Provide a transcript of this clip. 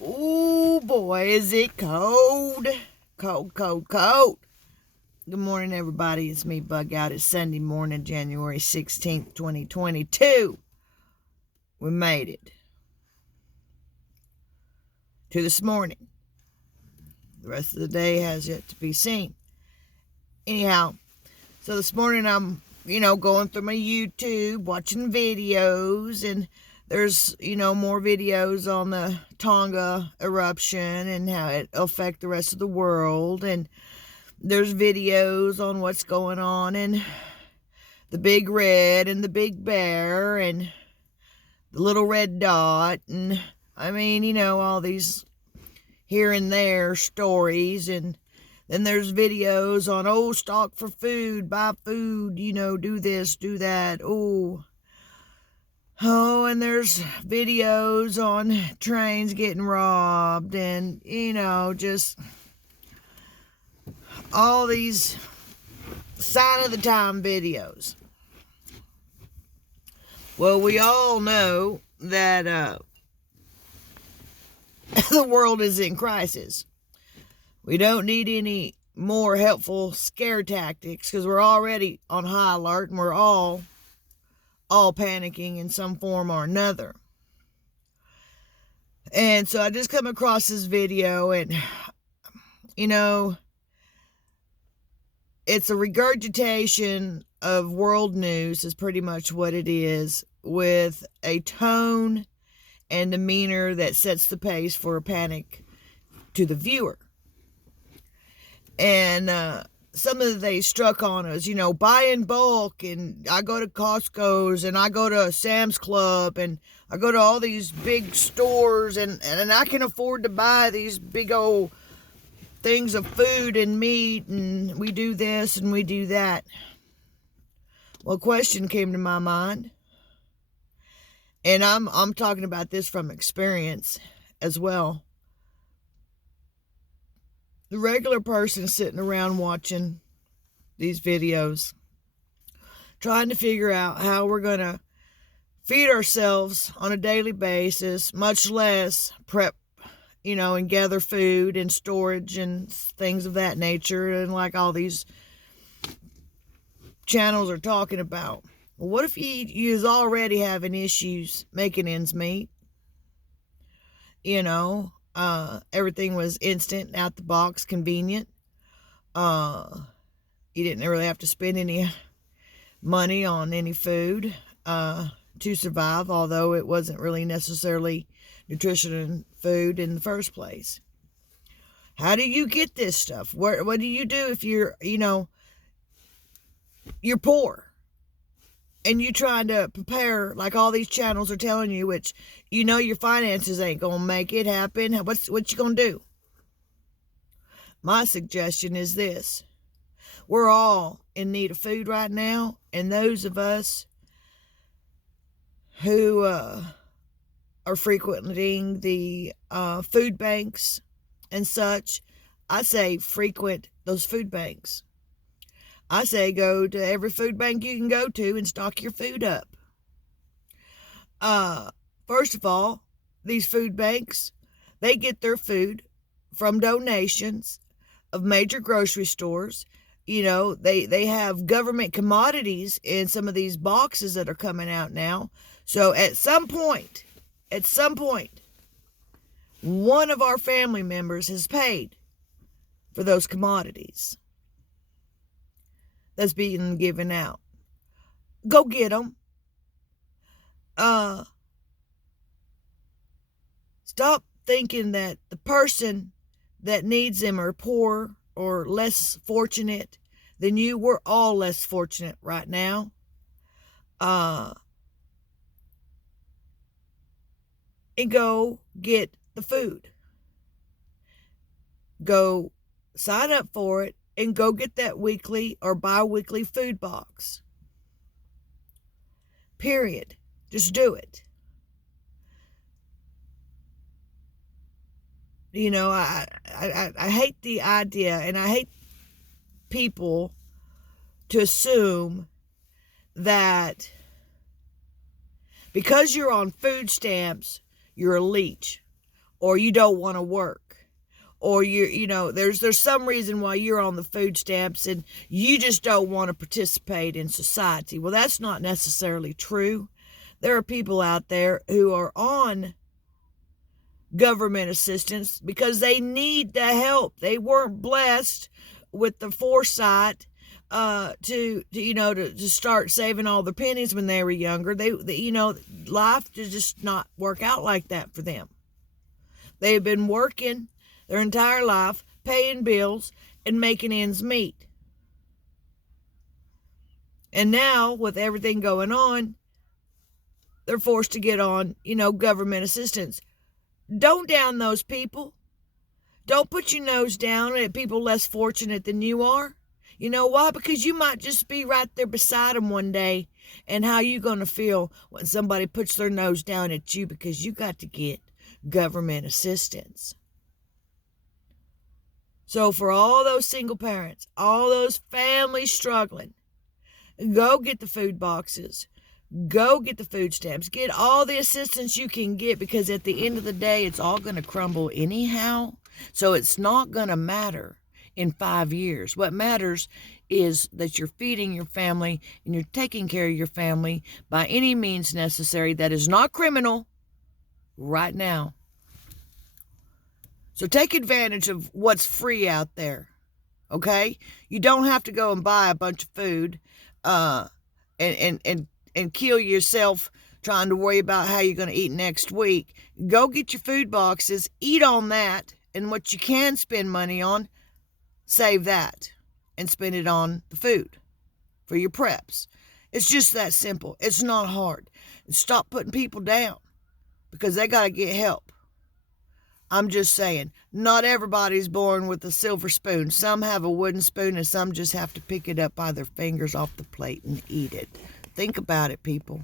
Oh boy, is it cold. Cold, cold, cold. Good morning, everybody. It's me, Bug Out. It's Sunday morning, January 16th, 2022. We made it to this morning. The rest of the day has yet to be seen. Anyhow, so this morning I'm, going through my YouTube, watching videos, and there's, more videos on the Tonga eruption and how it affect the rest of the world. And there's videos on what's going on in the Big Red and the Big Bear and the Little Red Dot. And all these here and there stories. And then there's videos on, stock for food, buy food, do this, do that. And there's videos on trains getting robbed and, just all these sign of the time videos. Well, we all know that the world is in crisis. We don't need any more helpful scare tactics because we're already on high alert and we're all panicking in some form or another. And so I just come across this video and, it's a regurgitation of world news is pretty much what it is, with a tone and demeanor that sets the pace for a panic to the viewer. And some of they struck on us, buy in bulk, and I go to Costco's and I go to Sam's Club and I go to all these big stores and I can afford to buy these big old things of food and meat, and we do this and we do that. Well, a question came to my mind, and I'm talking about this from experience as well. The regular person sitting around watching these videos, trying to figure out how we're going to feed ourselves on a daily basis, much less prep, and gather food and storage and things of that nature, and like all these channels are talking about. Well, what if you's already having issues making ends meet? Everything was instant, out the box, convenient. You didn't really have to spend any money on any food to survive, although it wasn't really necessarily nutrition food in the first place. How do you get this stuff? What do you do if you're poor and you trying to prepare like all these channels are telling you, which your finances ain't gonna make it happen? What you gonna do? My suggestion is this: we're all in need of food right now, and those of us who are frequenting the food banks and such, I say frequent those food banks. I say go to every food bank you can go to and stock your food up. First of all, these food banks, they get their food from donations of major grocery stores. They have government commodities in some of these boxes that are coming out now. So at some point, one of our family members has paid for those commodities that's being given out. Go get them. Stop thinking that the person that needs them are poor or less fortunate than you. We're all less fortunate right now. And go get the food. Go sign up for it and go get that weekly or bi-weekly food box. Period. Just do it. I hate the idea, and I hate people to assume that because you're on food stamps, you're a leech, or you don't want to work, or there's some reason why you're on the food stamps and you just don't want to participate in society. Well, that's not necessarily true. There are people out there who are on government assistance because they need the help. They weren't blessed with the foresight to start saving all their pennies when they were younger. They life did just not work out like that for them. They've been working their entire life, paying bills and making ends meet. And now, with everything going on, they're forced to get on, government assistance. Don't down those people. Don't put your nose down at people less fortunate than you are. You know why? Because you might just be right there beside them one day. And how you going to feel when somebody puts their nose down at you because you got to get government assistance? So for all those single parents, all those families struggling, go get the food boxes. Go get the food stamps. Get all the assistance you can get, because at the end of the day, it's all going to crumble anyhow. So it's not going to matter in 5 years. What matters is that you're feeding your family and you're taking care of your family by any means necessary that is not criminal right now. So take advantage of what's free out there, okay? You don't have to go and buy a bunch of food and kill yourself trying to worry about how you're going to eat next week. Go get your food boxes, eat on that, and what you can spend money on, save that and spend it on the food for your preps. It's just that simple. It's not hard. And stop putting people down because they got to get help. I'm just saying, not everybody's born with a silver spoon. Some have a wooden spoon and some just have to pick it up by their fingers off the plate and eat it. Think about it, people.